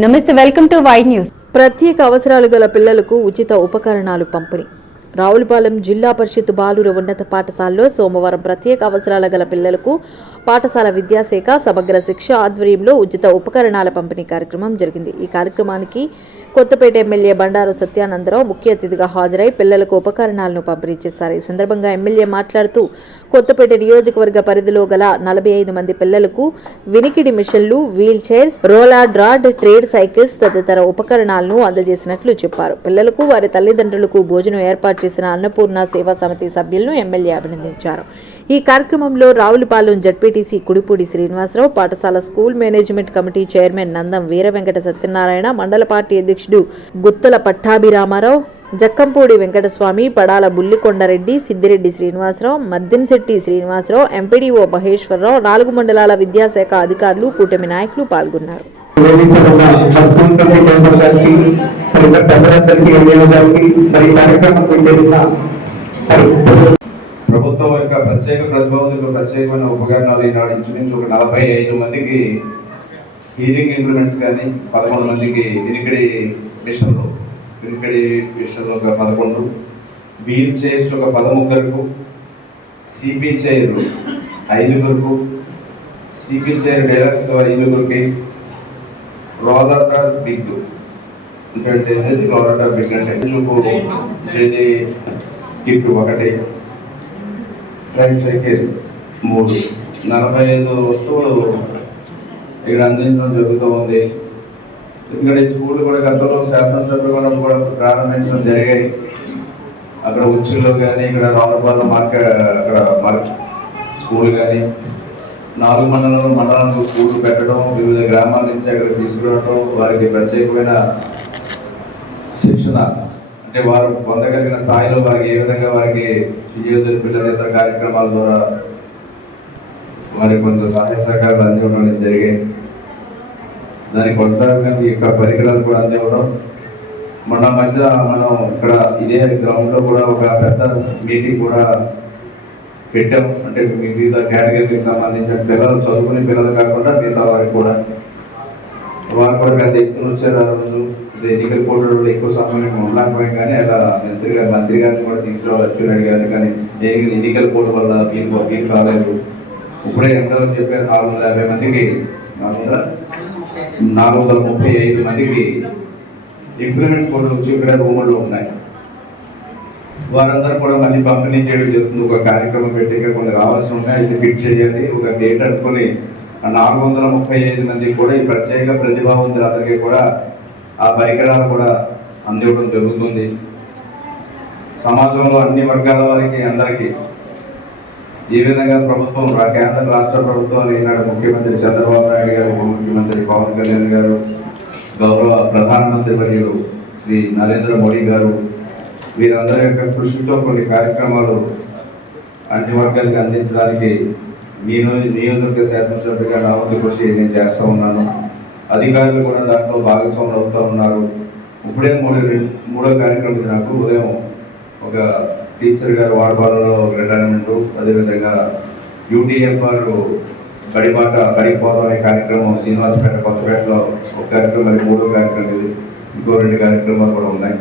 నమస్తే, welcome to Y news. ప్రత్యేక అవసరాలు గల పిల్లలకు ఉచిత ఉపకరణాలు పంపిణీ. రావులపాలెం జిల్లా పరిషత్ బాలుర ఉన్నత పాఠశాలలో సోమవారం ప్రత్యేక అవసరాల గల పిల్లలకు పాఠశాల విద్యాశాఖ సమగ్ర శిక్ష ఆధ్వర్యంలో ఉచిత ఉపకరణాల పంపిణీ కార్యక్రమం జరిగింది. ఈ కార్యక్రమానికి కొత్తపేట ఎమ్మెల్యే బండారు సత్యానందరావు ముఖ్య అతిథిగా హాజరై పిల్లలకు ఉపకరణాలను పంపిణీ చేశారు. ఈ సందర్భంగా ఎమ్మెల్యే మాట్లాడుతూ కొత్తపేట నియోజకవర్గ పరిధిలో గల 45 మంది పిల్లలకు వినికిడి మిషన్లు, వీల్ చైర్స్, రోలర్ డ్రాడ్, ట్రేడ్ సైకిల్స్ తదితర ఉపకరణాలను అందజేసినట్లు చెప్పారు. పిల్లలకు వారి తల్లిదండ్రులకు భోజనం ఏర్పాటు చేసిన అన్నపూర్ణ సేవా సమితి సభ్యులను ఎమ్మెల్యే అభినందించారు. ఈ కార్యక్రమంలో రావులపాలెం జడ్పీటీసీ కుడిపూడి శ్రీనివాసరావు, పాఠశాల school management committee chairman Nandam Veera Venkata Satyanarayana, మండల పార్టీ అధ్యక్షుడు గుత్తల పట్టాభిరామారావు, జక్కంపూడి వెంకటస్వామి, పడాల బుల్లికొండారెడ్డి, సిద్దిరెడ్డి శ్రీనివాసరావు, మద్దింశెట్టి శ్రీనివాసరావు, ఎంపీడీఓ మహేశ్వరరావు, 4 మండలాల విద్యాశాఖ అధికారులు, కూటమి నాయకులు పాల్గొన్నారు. ప్రభుత్వం యొక్క ప్రత్యేక ప్రతిభావంతులు ప్రత్యేకమైన ఉపకరణాలు ఈనాడు ఇంచుమించు ఒక 45 మందికి హీరింగ్ ఇంప్లిమెంట్స్ కానీ, 11 మందికి వినికిడి మిషన్లు ఒక 11, వీల్ చైర్స్ ఒక 13, CP chair 5, CP chair deluxe 5, roller big అంటే రోలర్ బిగ్ అంటే చూపు ఇది గిఫ్ట్ 1, ట్రై సైకిల్ 3, 45 వస్తువులు ఇక్కడ అందించడం జరుగుతూ ఉంది. ఎందుకంటే ఈ స్కూల్ కూడా గతంలో శాసనసభ్యులు కూడా ప్రారంభించడం జరిగాయి. అక్కడ ఉచ్చుల్లో కానీ, ఇక్కడ రావులపాలెం అక్కడ స్కూల్ కానీ, 4 మండలాలకు స్కూల్ పెట్టడం, వివిధ గ్రామాల నుంచి అక్కడ తీసుకురావడం, వారికి ప్రత్యేకమైన శిక్షణ అంటే వారు పొందగలిగిన స్థాయిలో వారికి ఏ విధంగా వారికి పిల్లల ఇతర కార్యక్రమాల ద్వారా వారికి కొంచెం సహాయ సహకారాలు అందివ్వడం జరిగాయి. దానికి కొనసాగంగా ఈ యొక్క పరికరాలు కూడా అందివ్వడం. మన మధ్య మనం ఇక్కడ ఇదే గ్రౌండ్లో కూడా ఒక పెద్ద మీటింగ్ కూడా పెట్టాం. అంటే వివిధ కేటగిరీకి సంబంధించిన పిల్లలు, చదువుకునే పిల్లలు కాకుండా మిగతా వారికి కూడా పెద్ద ఎత్తున వచ్చారు. ఆ రోజు ఎన్నికల కోడ్లో ఎక్కువ సమయం ఉండకపోయాం, కానీ అలా మంత్రి గారిని కూడా తీసుకురావచ్చు అడిగారు. కానీ ఎన్నికల కోడ్ వల్ల వీలు కాలేదు. ఇప్పుడే ఎంతలో చెప్పారు 450 మందికి 435 మందికి ఇంప్లిమెంట్స్ కూడా వచ్చి ఇక్కడ రూముల్లో ఉన్నాయి. వారందరూ కూడా మళ్ళీ పంపిణీ చేయడం జరుగుతుంది. ఒక కార్యక్రమం పెట్టి ఇక్కడ కొన్ని రావాల్సి ఉన్నాయి, ఇది ఫిట్ చేయాలి. ఒక డేట్ అనుకుని 435 మందికి కూడా ఈ ప్రత్యేక ప్రతిభావంతులందరికీ కూడా ఆ పరికరాలు కూడా అందివ్వడం జరుగుతుంది. సమాజంలో అన్ని వర్గాల వారికి అందరికీ ఈ విధంగా ప్రభుత్వం, కేంద్ర రాష్ట్ర ప్రభుత్వాలు ఈనాడు ముఖ్యమంత్రి చంద్రబాబు నాయుడు గారు, ఉప ముఖ్యమంత్రి పవన్ కళ్యాణ్ గారు, గౌరవ ప్రధానమంత్రి వర్యులు శ్రీ నరేంద్ర మోడీ గారు, వీరందరి యొక్క కృషితో కొన్ని కార్యక్రమాలు అన్ని వర్గాలకు అందించడానికి నియోజకవర్గ శాసనసభ్యుగా నా వంతు కృషి నేను చేస్తూ ఉన్నాను. అధికారులు కూడా దాంట్లో భాగస్వాములు అవుతూ ఉన్నారు. ఇప్పుడే మూడో కార్యక్రమం నాకు ఉదయం ఒక టీచర్ గారు వాడపాలలో రిటైర్మెంట్, అదేవిధంగా యూటీఎఫ్ఆర్ బడిపోవడం అనే కార్యక్రమం శ్రీనివాసపేట కొత్తపేటలో ఒక కార్యక్రమం, మరి 3వ కార్యక్రమం ఇది. ఇంకో 2 కార్యక్రమాలు కూడా ఉన్నాయి.